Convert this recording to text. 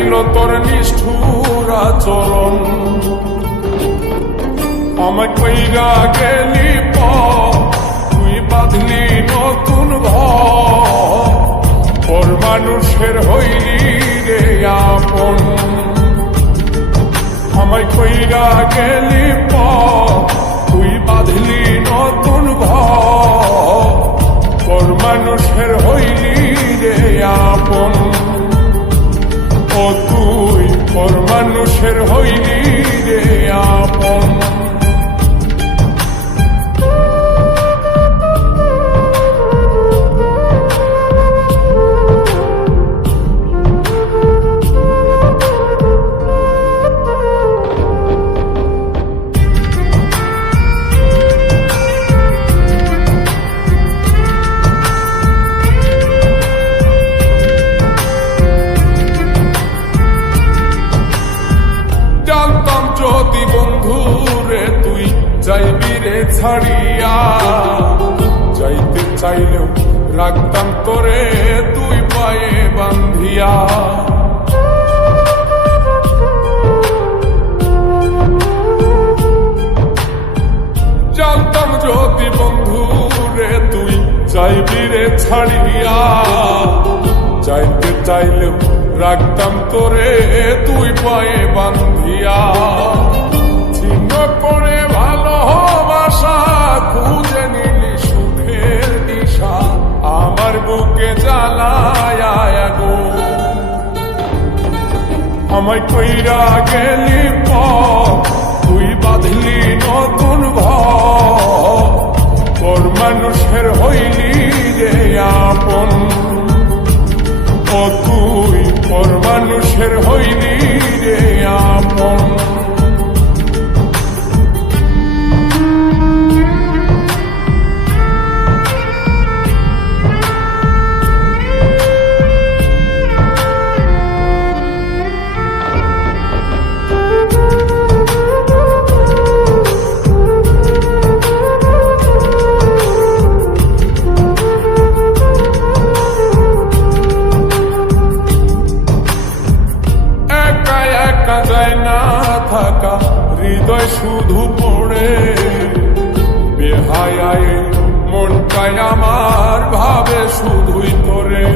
চাইল তোর নিষ্ঠুর আচরণ, আমায় কইরা গেলি তুই বাঁধলি নতুন ঘর, মানুষের হইলি রে আপন। আমায় কইরা গেলি তুই বাঁধলি নতুন ঘর, মানুষের হইলি রে আপন। ও তুই পর মানুষের হইলি রে আপন। যদি বন্ধু রে তুই যাইবি রে ছাড়িয়া, যাইতে চাইলেও রাখতাম তোরে তুই পায়ে বান্ধিয়া। জানতাম যদি বন্ধু রে তুই যাইবি রে ছাড়িয়া, যাইতে চাইলেও রাখতাম তোরে তুই পায়ে বান্ধিয়া। চিহ্ন করে ভালোবাসা খুঁজে নিলি সুখের দিশা, আমার বুকে জ্বালায় গো। আমায় কইরা গেলি তুই বাঁধলি নতুন ঘর, মানুষের হইলি রে আপন। ও তুই পর মানুষের হইলি রে আপন। যায় না থাকা হৃদয় শুধু পড়ে, বেহায় মনটাই আমার ভাবে শুধুই তোরে।